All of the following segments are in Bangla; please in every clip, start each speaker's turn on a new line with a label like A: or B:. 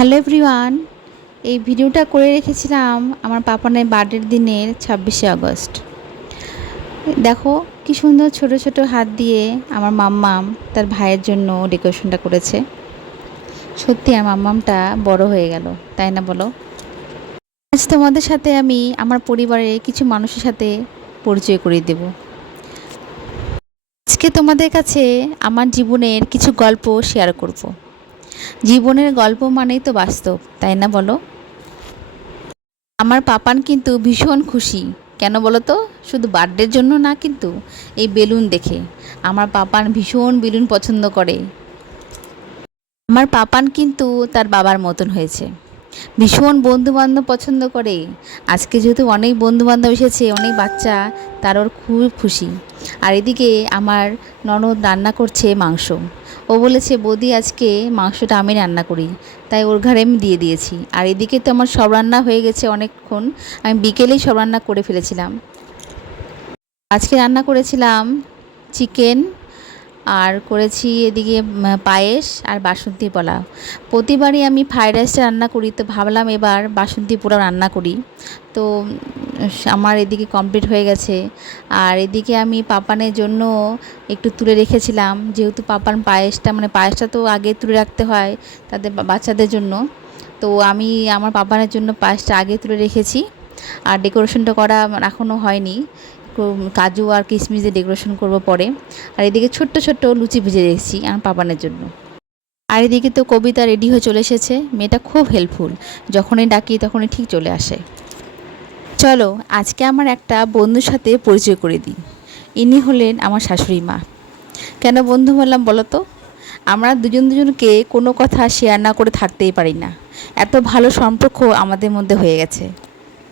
A: হ্যালো এভরিওয়ান, এই ভিডিওটা করে রেখেছিলাম আমার পাপানের বার্থডের দিনের ছাব্বিশে আগস্ট। দেখো কি সুন্দর ছোট ছোট হাত দিয়ে আমার মাম্মাম তার ভাইয়ের জন্য ডেকোরেশনটা করেছে। সত্যি আমার মাম্মামটা বড় হয়ে গেল, তাই না বলো? আজ তোমাদের সাথে আমি আমার পরিবারের কিছু মানুষের সাথে পরিচয় করিয়ে দেব। আজকে তোমাদের কাছে আমার জীবনের কিছু গল্প শেয়ার করব। জীবনের গল্প মানেই তো বাস্তব, তাই না বলো? আমার পাপান কিন্তু ভীষণ খুশি। কেন বলো তো? শুধু বার্থডের জন্য না কিন্তু এই বেলুন দেখে। আমার পাপান ভীষণ বেলুন পছন্দ করে। আমার পাপান কিন্তু তার বাবার মতন হয়েছে। ভীষণ বন্ধু বান্ধব পছন্দ করে। আজকে যেহেতু অনেক বন্ধু বান্ধব এসেছে, অনেক বাচ্চা, তার ওর খুব খুশি। আর এদিকে আমার ননদ রান্না করছে মাংস। ও বলেছে, বৌদি, আজকে মাংসটা আমি রান্না করি। তাই ওর ঘরে আমি দিয়ে দিয়েছি। আর এদিকে তো আমার সব রান্না হয়ে গেছে অনেকক্ষণ। আমি বিকেলেই সব রান্না করে ফেলেছিলাম। আজকে রান্না করেছিলাম চিকেন আর করেছি এদিকে পায়েস আর বাসন্তী পোলাও। প্রতিবারই আমি ফ্রাইড রাইসটা রান্না করি, তো ভাবলাম এবার বাসন্তী পোলাও রান্না করি। তো আমার এদিকে কমপ্লিট হয়ে গেছে। আর এদিকে আমি পাপানের জন্য একটু তুলে রেখেছিলাম, যেহেতু পাপান পায়েসটা মানে পায়েসটা তো আগে তুলে রাখতে হয় তাদের বাচ্চাদের জন্য। তো আমি আমার পাপানের জন্য পায়েসটা আগে তুলে রেখেছি। আর ডেকোরেশনটা করা এখনও হয়নি। কাজু আর কিশমিশ দিয়ে ডেকোরেশন করব পরে। আর এদিকে ছোট্ট ছোট্ট লুচি ভেজে রেখেছি আমার পাপানের জন্য। আর এদিকে তো কবিতা রেডি হয়ে চলে এসেছে। মেয়েটা খুব হেল্পফুল যখনই ডাকি তখনই ঠিক চলে আসে। চলো, আজকে আমার একটা বন্ধুর সাথে পরিচয় করে দিই। ইনি হলেন আমার শাশুড়ি মা। কেন বন্ধু বললাম বলো তো? আমরা দুজন দুজনকে কোনো কথা শেয়ার না করে থাকতেই পারি না। এত ভালো সম্পর্ক আমাদের মধ্যে হয়ে গেছে।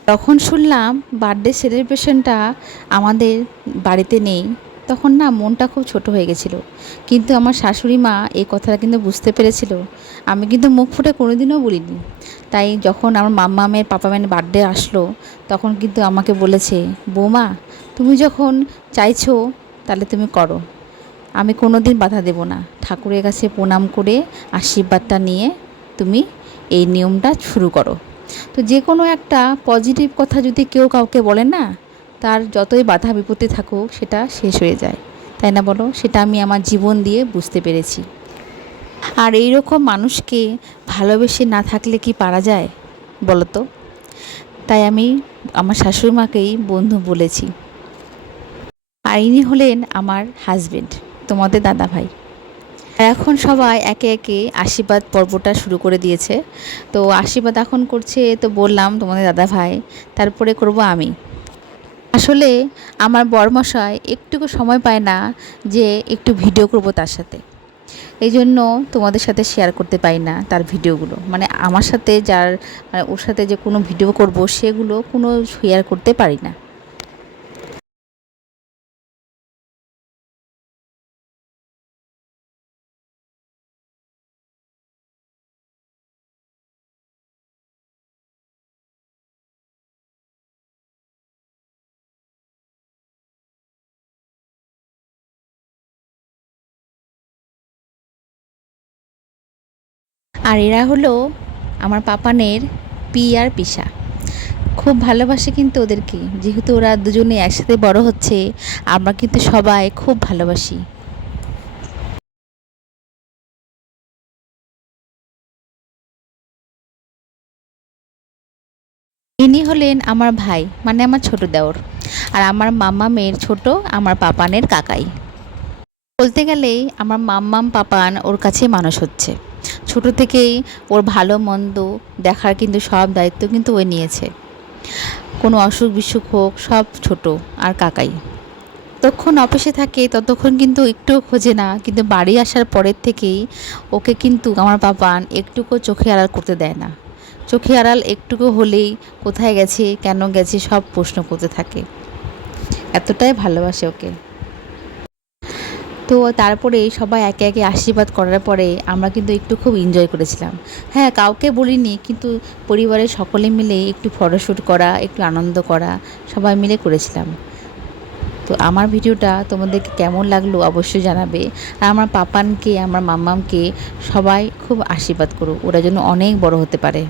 A: তখন শুনলাম বার্থডে সেলিব্রেশনটা আমাদের বাড়িতে নেই। তখন না মনটা খুব ছোট হয়ে গেছিল। কিন্তু আমার শাশুড়ি মা এই কথাটা কিন্তু বুঝতে পেরেছিল। আমি কিন্তু মুখ ফুটে কোনোদিনও বলিনি। তাই যখন আমার মাম্মা মেয়ের, পাপা মেয়ের বার্থডে আসলো, তখন কিন্তু আমাকে বলেছে, বৌমা, তুমি যখন চাইছো তাহলে তুমি করো। আমি কোনো দিন বাধা দেব না। ঠাকুরের কাছে প্রণাম করে আশীর্বাদটা নিয়ে তুমি এই নিয়মটা শুরু করো। তো যে কোনো একটা পজিটিভ কথা যদি কেউ কাউকে বলে না, তার যতই বাধা বিপত্তি থাকুক, সেটা শেষ হয়ে যায়। তাই না বলো? সেটা আমি আমার জীবন দিয়ে বুঝতে পেরেছি। আর এই রকম মানুষকে ভালোবেসে না থাকলে কি পারা যায়? বলো তো। তাই আমি আমার শাশুড়ি মাকেই বন্ধু বলেছি। আর ইনি হলেন আমার হাজবেন্ড তোমাদের দাদা ভাই এখন সবাই একে একে আশীর্বাদ পর্বটা শুরু করে দিয়েছে। তো আশীর্বাদ এখন করছে তো বললাম তোমাদের দাদা ভাই, তারপরে করব আমি। আসলে আমার বরমশাই একটুকু সময় পায় না যে একটু ভিডিও করব তার সাথে। এই জন্য তোমাদের সাথে শেয়ার করতে পারি না তার ভিডিওগুলো। মানে আমার সাথে যার মানে ওর সাথে যে কোনো ভিডিও করব সেগুলো কোনো শেয়ার করতে পারি না। আর এরা হলো আমার পাপানের পি আর পিসা। খুব ভালোবাসে কিন্তু ওদেরকে। যেহেতু ওরা দুজনে একসাথে বড় হচ্ছে, আমরা কিন্তু সবাই খুব ভালোবাসি। ইনি হলেন আমার ভাই মানে আমার ছোট দেওর। আর আমার মাম্মা মেয়ের ছোট, আমার পাপানের কাকাই। বলতে গেলেই আমার মাম্মাম, পাপান ওর কাছে মানুষ হচ্ছে। ছোট থেকেই ওর ভালো মন্দ দেখার কিন্তু সব দায়িত্ব কিন্তু ওই নিয়েছে। কোনো অসুখ বিসুখ হোক, সব ছোট আর কাকাই। ততক্ষণ অফিসে থাকে, ততক্ষণ কিন্তু একটুও খোঁজে না, কিন্তু বাড়ি আসার পরের থেকেই ওকে কিন্তু আমার পাপান একটুকু চোখে আড়াল করতে দেয় না। চোখে আড়াল একটুকু হলেই কোথায় গেছে, কেন গেছে সব প্রশ্ন করতে থাকে। এতটাই ভালোবাসে ওকে। তো তারপরে সবাই একে একে আশীর্বাদ করার পরে আমরা কিন্তু একটু খুব এনজয় করেছিলাম। হ্যাঁ কাউকে বলিনি, কিন্তু পরিবারের সকলে মিলে একটু ফটোশ্যুট করা, একটু আনন্দ করা, সবাই মিলে করেছিলাম। তো আমার ভিডিওটা তোমাদেরকে কেমন লাগল অবশ্যই জানাবে। আর আমার পাপানকে, আমার মাম্মামকে সবাই খুব আশীর্বাদ করো ওরা যেন অনেক বড় হতে পারে।